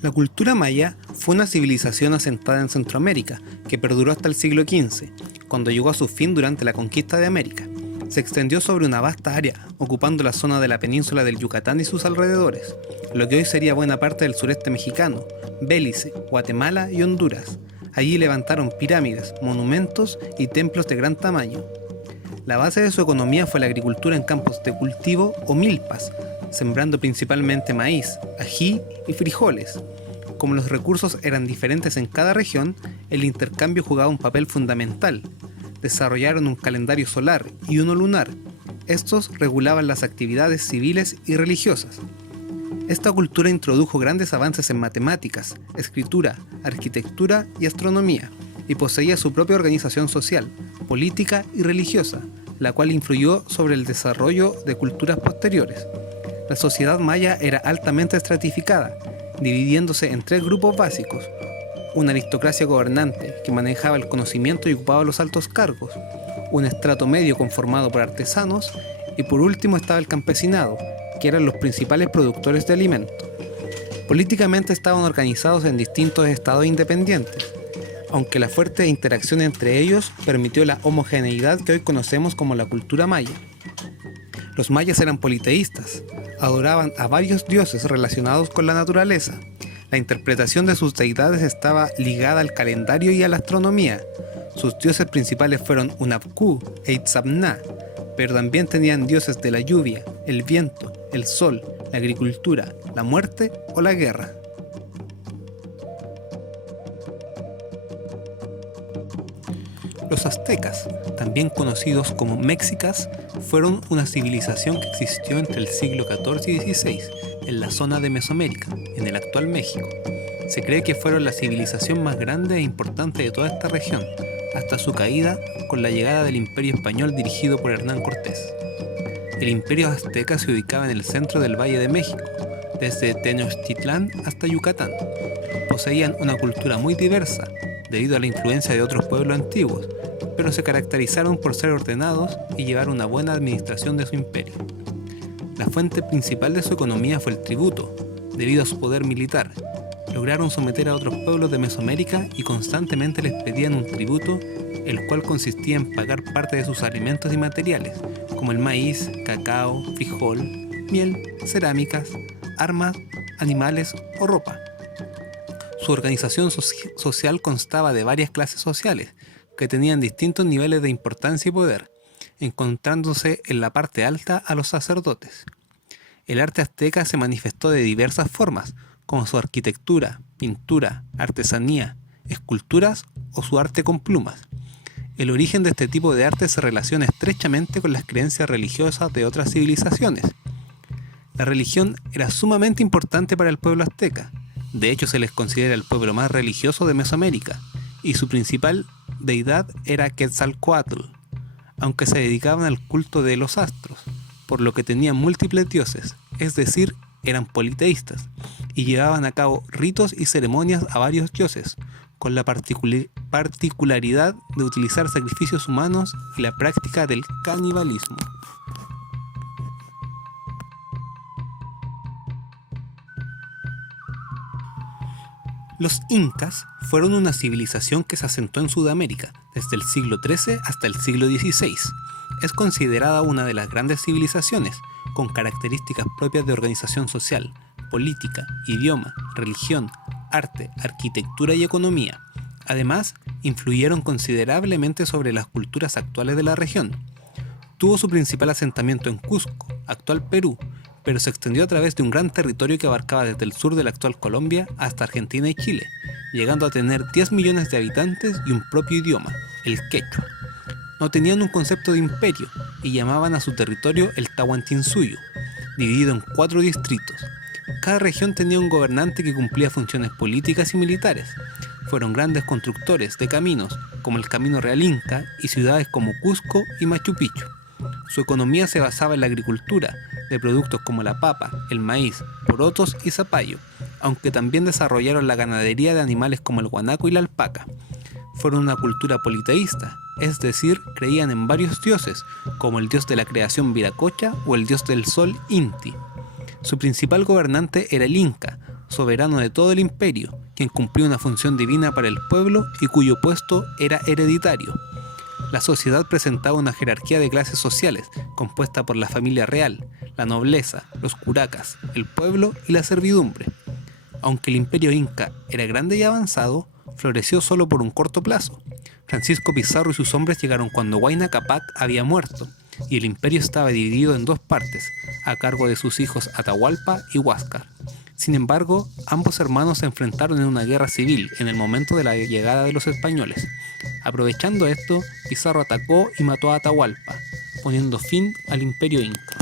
La cultura maya fue una civilización asentada en Centroamérica que perduró hasta el siglo XV, cuando llegó a su fin durante la conquista de América. Se extendió sobre una vasta área, ocupando la zona de la península del Yucatán y sus alrededores, lo que hoy sería buena parte del sureste mexicano, Belice, Guatemala y Honduras. Allí levantaron pirámides, monumentos y templos de gran tamaño. La base de su economía fue la agricultura en campos de cultivo o milpas, sembrando principalmente maíz, ají y frijoles. Como los recursos eran diferentes en cada región, el intercambio jugaba un papel fundamental. Desarrollaron un calendario solar y uno lunar. Estos regulaban las actividades civiles y religiosas. Esta cultura introdujo grandes avances en matemáticas, escritura, arquitectura y astronomía, y poseía su propia organización social, política y religiosa, la cual influyó sobre el desarrollo de culturas posteriores. La sociedad maya era altamente estratificada, dividiéndose en tres grupos básicos: una aristocracia gobernante que manejaba el conocimiento y ocupaba los altos cargos, un estrato medio conformado por artesanos y por último estaba el campesinado, que eran los principales productores de alimentos. Políticamente estaban organizados en distintos estados independientes, aunque la fuerte interacción entre ellos permitió la homogeneidad que hoy conocemos como la cultura maya. Los mayas eran politeístas, adoraban a varios dioses relacionados con la naturaleza. La interpretación de sus deidades estaba ligada al calendario y a la astronomía. Sus dioses principales fueron Hunabku e Itzamna, pero también tenían dioses de la lluvia, el viento, el sol, la agricultura, la muerte o la guerra. Los aztecas, también conocidos como mexicas, fueron una civilización que existió entre el siglo XIV y XVI en la zona de Mesoamérica, en el actual México. Se cree que fueron la civilización más grande e importante de toda esta región, hasta su caída con la llegada del Imperio Español dirigido por Hernán Cortés. El Imperio Azteca se ubicaba en el centro del Valle de México, desde Tenochtitlán hasta Yucatán. Poseían una cultura muy diversa, debido a la influencia de otros pueblos antiguos, pero se caracterizaron por ser ordenados y llevar una buena administración de su imperio. La fuente principal de su economía fue el tributo, debido a su poder militar. Lograron someter a otros pueblos de Mesoamérica y constantemente les pedían un tributo, el cual consistía en pagar parte de sus alimentos y materiales, como el maíz, cacao, frijol, miel, cerámicas, armas, animales o ropa. Su organización social constaba de varias clases sociales, que tenían distintos niveles de importancia y poder, encontrándose en la parte alta a los sacerdotes. El arte azteca se manifestó de diversas formas, como su arquitectura, pintura, artesanía, esculturas o su arte con plumas. El origen de este tipo de arte se relaciona estrechamente con las creencias religiosas de otras civilizaciones. La religión era sumamente importante para el pueblo azteca. De hecho, se les considera el pueblo más religioso de Mesoamérica, y su principal deidad era Quetzalcóatl, aunque se dedicaban al culto de los astros, por lo que tenían múltiples dioses, es decir, eran politeístas, y llevaban a cabo ritos y ceremonias a varios dioses, con la particularidad de utilizar sacrificios humanos y la práctica del canibalismo. Los incas fueron una civilización que se asentó en Sudamérica desde el siglo XIII hasta el siglo XVI. Es considerada una de las grandes civilizaciones, con características propias de organización social, política, idioma, religión, arte, arquitectura y economía. Además, influyeron considerablemente sobre las culturas actuales de la región. Tuvo su principal asentamiento en Cusco, actual Perú, pero se extendió a través de un gran territorio que abarcaba desde el sur de la actual Colombia hasta Argentina y Chile, llegando a tener 10 millones de habitantes y un propio idioma, el quechua. No tenían un concepto de imperio y llamaban a su territorio el Tahuantinsuyo, dividido en 4 distritos. Cada región tenía un gobernante que cumplía funciones políticas y militares. Fueron grandes constructores de caminos, como el Camino Real Inca, y ciudades como Cusco y Machu Picchu. Su economía se basaba en la agricultura, de productos como la papa, el maíz, porotos y zapallo, aunque también desarrollaron la ganadería de animales como el guanaco y la alpaca. Fueron una cultura politeísta, es decir, creían en varios dioses, como el dios de la creación Viracocha o el dios del sol Inti. Su principal gobernante era el Inca, soberano de todo el imperio, quien cumplía una función divina para el pueblo y cuyo puesto era hereditario. La sociedad presentaba una jerarquía de clases sociales, compuesta por la familia real, la nobleza, los curacas, el pueblo y la servidumbre. Aunque el imperio inca era grande y avanzado, floreció solo por un corto plazo. Francisco Pizarro y sus hombres llegaron cuando Huayna Cápac había muerto, y el imperio estaba dividido en dos partes, a cargo de sus hijos Atahualpa y Huáscar. Sin embargo, ambos hermanos se enfrentaron en una guerra civil en el momento de la llegada de los españoles. Aprovechando esto, Pizarro atacó y mató a Atahualpa, poniendo fin al imperio inca.